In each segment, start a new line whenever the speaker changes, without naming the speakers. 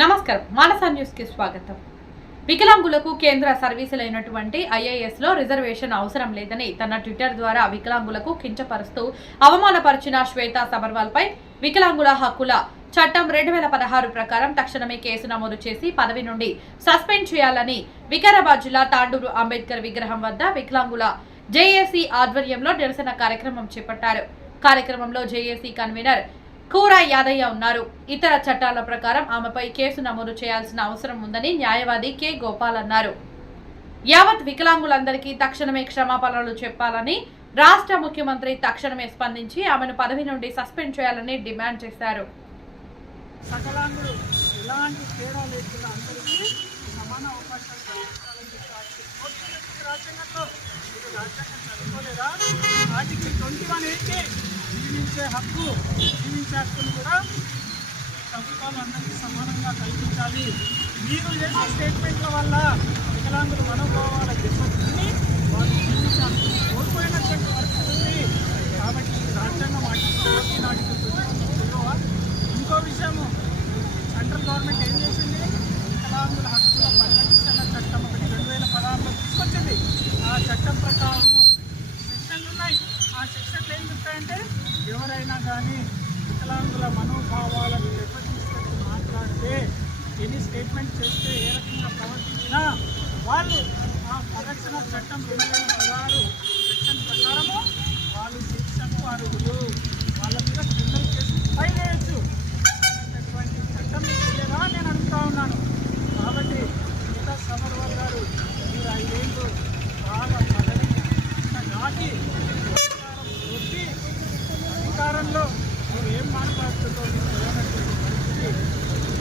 నమస్కారం. మానస న్యూస్కి స్వాగతం. వికలాంగులకు కేంద్ర సర్వీసులైనటువంటి ఐఏఎస్లో రిజర్వేషన్ అవసరం లేదని తన ట్విట్టర్ ద్వారా వికలాంగులకు కించపరుస్తూ అవమానపరిచిన శ్వేతా సబర్వాల్పై వికలాంగుల హక్కుల చట్టం రెండు వేల పదహారు ప్రకారం తక్షణమే కేసు నమోదు చేసి పదవి నుండి సస్పెండ్ చేయాలని వికారాబాద్ జిల్లా తాండూరు అంబేద్కర్ విగ్రహం వద్ద వికలాంగుల జేఏసీ ఆధ్వర్యంలో నిరసన కార్యక్రమం చేపట్టారు. కార్యక్రమంలో జేఏసీ కన్వీనర్ కూర యాదయ్య ఉన్నారు. ఇతర చట్టాల ప్రకారం ఆమెపై కేసు నమోదు చేయాల్సిన అవసరం ఉందని న్యాయవాది కె. గోపాల్ అన్నారు. యావత్ వికలాంగులందరికీ తక్షణమే క్షమాపణలు చెప్పాలని రాష్ట్ర ముఖ్యమంత్రి తక్షణమే స్పందించి ఆమెను పదవి నుండి సస్పెండ్ చేయాలని డిమాండ్ చేశారు.
సమాన అవకాశాలు రాజ్యాంగంలో? రాజ్యాంగం చదువుకోలేదా? ఆర్టికల్ ట్వంటీ వన్ ఎయిటీ జీవించే హక్కు జీవించే హక్కును కూడా ప్రభుత్వాలు అందరికీ సమానంగా కల్పించాలి. మీరు చేసే స్టేట్మెంట్ల వల్ల వికలాంగులు మనోభావాల దెబ్బతిని వాళ్ళు జీవించే హక్కును కోల్పోయినటువంటి పరిస్థితి కాబట్టి రాజ్యాంగం ఆర్టికల్ ఫోర్టీన్ ఇంకో విషయము సెంట్రల్ గవర్నమెంట్ ఏం చేసింది? వికలాంగుల హక్కుల పరిరక్షణ చట్టం ఒకటి రెండు వేల పదహారులో తీసుకొచ్చింది ఆ చట్టం ప్రకారం సెక్షన్లు ఉన్నాయి ఆ సెక్షన్లు ఏం చెప్తాయంటే ఎవరైనా కానీ వికలాంగుల మనోభావాలను దెబ్బతీసుకొని మాట్లాడితే ఎన్ని స్టేట్మెంట్ చేస్తే ఏ రకంగా ప్రవర్తించినా వాళ్ళు ఆ పరిరక్షణ చట్టం రెండు వేల పదహారు సెక్షన్ ప్రకారము వాళ్ళు శిక్షకు అర్హులు వాళ్ళ మీద క్రిమినల్ కేసు ఫైల్ చేయొచ్చు అనేటటువంటి చట్టం మీకు తెలియదా అని నేను అడుగుతా ఉన్నాను కాబట్టి గీతా సమర్వాల్ గారు మీరు ఐదేళ్ళు బాగా పదవిని నాటి అధికారం వచ్చి అధికారంలో మీరు ఏం మాట్లాడుతుందో మీకు తెలియనటువంటి పరిస్థితి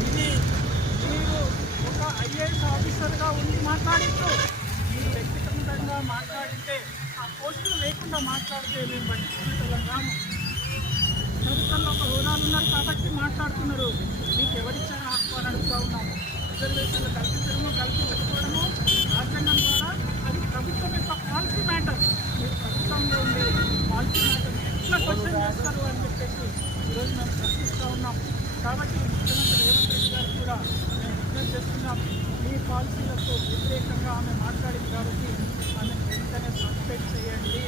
ఇది మీరు ఒక ఐఏఎస్ ఆఫీసర్గా ఉండి మాట్లాడించు. మీరు వ్యక్తిగతంగా మాట్లాడితే ఆ పోస్టులు లేకుండా మాట్లాడితే మేము పట్టించుకుంటాం రాము. ప్రభుత్వంలో ఒక హోదాలు ఉన్నారు కాబట్టి మాట్లాడుతున్నారు. మీకు ఎవరిచ్చారు హక్కు అని అడుగుతా ఉన్నాము. రిజర్వేషన్లు కల్పించడము కల్పించకపోవడము రాజ్యాంగం ద్వారా అది ప్రభుత్వం యొక్క పాలసీ మ్యాటర్ మీరు ప్రభుత్వంలో ఉండే పాలసీ మ్యాటర్ ఎట్లా క్వశ్చన్ చేస్తారు అని చెప్పేసి ఈరోజు మేము ప్రశ్నిస్తూ ఉన్నాం. కాబట్టి ముఖ్యమంత్రి రేవంత్ రెడ్డి గారు కూడా మేము చెప్తున్నాం మీ పాలసీలకు వ్యతిరేకంగా ఆమె మాట్లాడింది కాబట్టి ఆమె వెంటనే సస్పెండ్ చేయండి.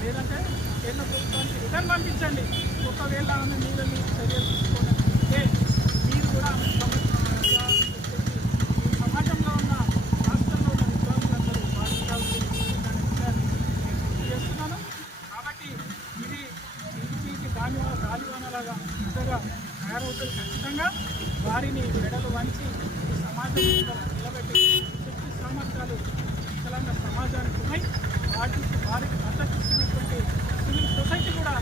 లేదంటే కేంద్ర ప్రభుత్వానికి రిటర్న్ పంపించండి. ఒకవేళ ఆమె మీద మీరు చర్యలు తీసుకోవాలంటే మీరు కూడా ఆమె సమర్థించాలని చెప్పేసి ఈ సమాజంలో ఉన్న రాష్ట్రంలో ఉన్న విద్యార్థులందరూ బాధితులు చేస్తున్నాను కాబట్టి ఇది ఇంటికి దాని గాలివానలాగా పెద్దగా తయారవుతుంది ఖచ్చితంగా వారిని మెడలు వంచి ఈ సమాజం ముందర నిలబెట్టి శక్తి సామర్థ్యాలు వికలాంగ సమాజానికి ఉన్నాయి వాటికి వారికి మద్దతు ఇస్తున్నటువంటి సివిల్ సొసైటీ కూడా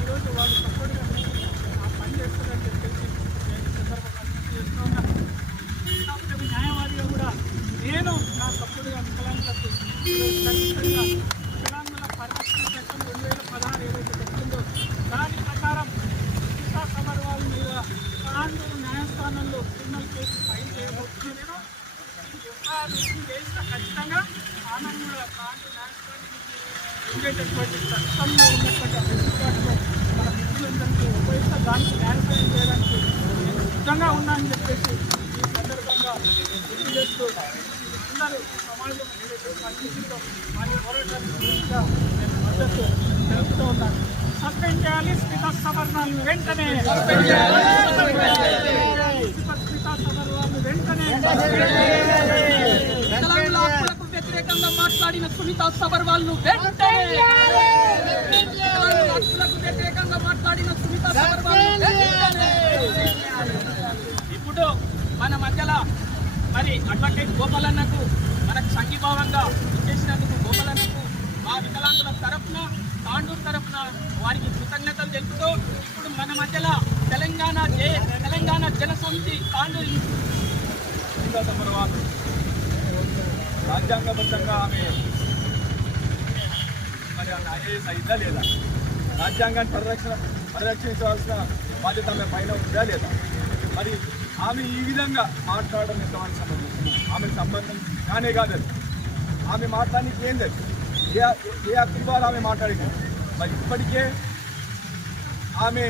ఈరోజు వాళ్ళు సపోర్ట్గా నిలిచి ఆ పని చేస్తుందని చెప్పేసి నేను ఈ సందర్భంగా గుర్తు చేస్తూ ఉన్నాను ఒక న్యాయవాదిగా కూడా నేను నా సపోర్ట్గా వికలాంగులకు ఈరోజు ఖచ్చితంగా వికలాంగుల పరిరక్షణ చట్టం రెండు వేల పదహారు ఏదైతే చెప్తుందో దాని ప్రకారం గీతా సబర్వాల్ మీద వాళ్ళు న్యాయస్థానంలో క్రిమినల్ కేసు ఫైల్ చేయబోతున్నాను ఎఫ్ఐఆర్ వేసిన ఖచ్చితంగా ఆమెను కూడా తాండూరు న్యాయస్థానానికి ఉండేటటువంటి చట్టంలో ఉన్నటువంటి ఆ వెసులుబాటులో మన మిత్రులందరికీ ఉపయోగిస్తా దానికి న్యాయస్థానం చేయడానికి నేను సిద్ధంగా ఉన్నానని చెప్పేసి ఈ సందర్భంగా గుర్తు చేస్తూ అందరూ సమాజం ఏదైతే పరిస్థితుల్లో వారి పోరాటానికి మద్దతు తెలుపుతూ ఉన్నాను సస్పెండ్ చేయాలి. స్మిత సవర్ణాలను వెంటనే స్మిత సవర్ణాలను వెంటనే.
వ్యతిరేకంగా మాట్లాడిన సునీత సబర్వాల్ను వ్యతిరేకంగా మాట్లాడిన సునీత సబర్వాల్ ఇప్పుడు మన మధ్యలో మరి అడ్వకేట్ గోపాలన్నకు మనకు సంఘీభావంగా చేసినందుకు గోపాలన్నకు మా వికలాంగుల తరఫున తాండూరు తరఫున వారికి కృతజ్ఞతలు తెలుపుతూ ఇప్పుడు మన మధ్యలో తెలంగాణ జే తెలంగాణ జనసమితి తాండూరు
రాజ్యాంగబద్ధంగా ఆమె మరి ఐఏఎస్ అయిందా లేదా? రాజ్యాంగాన్ని పరిరక్షణ పరిరక్షించవలసిన బాధ్యత ఆమె పైన ఉందా లేదా? మరి ఆమె ఈ విధంగా మాట్లాడడం ఎంతవరకు సంబంధించింది? ఆమెకు సంబంధం కానే కాదు ఆమె మాట్లాడడానికి ఏం తెలుసు ఏ ఏ ఆమె మాట్లాడింది. మరి ఇప్పటికే ఆమె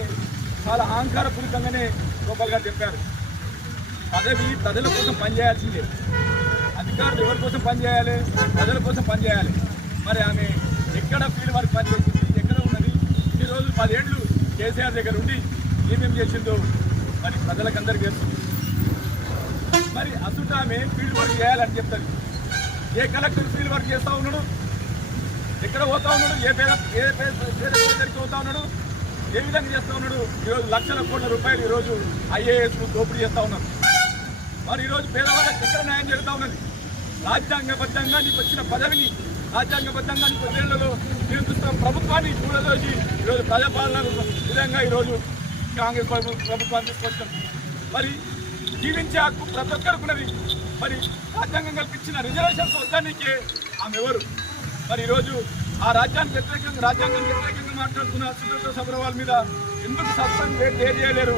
చాలా అహంకారపూరితంగానే గోపాల్ గారు చెప్పారు. పదవి ప్రజల కోసం పనిచేయాల్సిందే అధికారులు ఎవరి కోసం పనిచేయాలి ప్రజల కోసం పనిచేయాలి మరి ఆమె ఎక్కడ ఫీల్డ్ వర్క్ పనిచేసింది ఎక్కడ ఉన్నది? ఈ రోజు పదేళ్ళు కేసీఆర్ దగ్గర ఉండి ఏమేం చేసిందో మరి ప్రజలకందరికీ తెలుసు. మరి అసలు ఆమె ఫీల్డ్ వర్క్ చేయాలని చెప్తారు. ఏ కలెక్టర్ ఫీల్డ్ వర్క్ చేస్తూ ఉన్నాడు? ఎక్కడ పోతా ఉన్నాడు? ఏ పేద ఏ పేద దగ్గరికి పోతా ఉన్నాడు? ఏ విధంగా చేస్తూ ఉన్నాడు? ఈరోజు లక్షల కోట్ల రూపాయలు ఈరోజు ఐఏఎస్ దోపిడీ చేస్తూ ఉన్నారు మరి ఈరోజు పేదవాళ్ళకి ఎక్కడ న్యాయం జరుగుతూ ఉన్నది? రాజ్యాంగబద్ధంగా నీకు వచ్చిన పదవిని రాజ్యాంగబద్ధంగా నీకు పదేళ్ళలో నియంత్రిస్తున్న ప్రభుత్వాన్ని చూడదోసి ఈరోజు ప్రజాపాలన విధంగా ఈరోజు కాంగ్రెస్ ప్రభుత్వాన్ని తీసుకొచ్చాం. మరి జీవించే హక్కు ప్రతి ఒక్కరికి ఉన్నది. మరి రాజ్యాంగం కల్పించిన రిజర్వేషన్స్ వద్దానికే ఆమె ఎవరు? మరి ఈరోజు ఆ రాజ్యానికి వ్యతిరేకంగా రాజ్యాంగం వ్యతిరేకంగా మాట్లాడుతున్న సుబ్రత సబర్వాల్ మీద ఎందుకు సస్పెండ్ ఏం చేయలేరు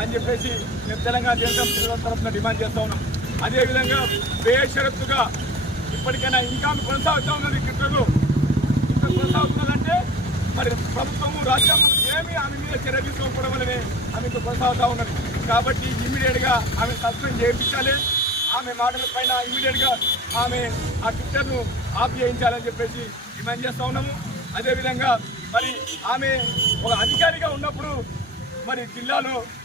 అని చెప్పేసి మేము తెలంగాణ దేశం తరఫున డిమాండ్ చేస్తా ఉన్నాం. అదేవిధంగా బేషరత్తుగా ఇప్పటికైనా ఇంకా కొనసాగుతూ ఉన్నది క్రికెట్లో ఇంకా కొనసాగుతున్నదంటే మరి ప్రభుత్వము రాజ్యాంగం ఏమి ఆమె మీద చర్య తీసుకోకపోవడం వల్లనే ఆమె ఇంకా కొనసాగుతూ ఉన్నది. కాబట్టి ఇమ్మీడియట్గా ఆమె సస్పెండ్ చేయించాలి. ఆమె మాటల పైన ఇమీడియట్గా ఆమె ఆ ట్విట్టర్ను ఆఫ్ చేయించాలని చెప్పేసి డిమాండ్ చేస్తూ ఉన్నాము. అదేవిధంగా మరి ఆమె ఒక అధికారిగా ఉన్నప్పుడు మరి జిల్లాలో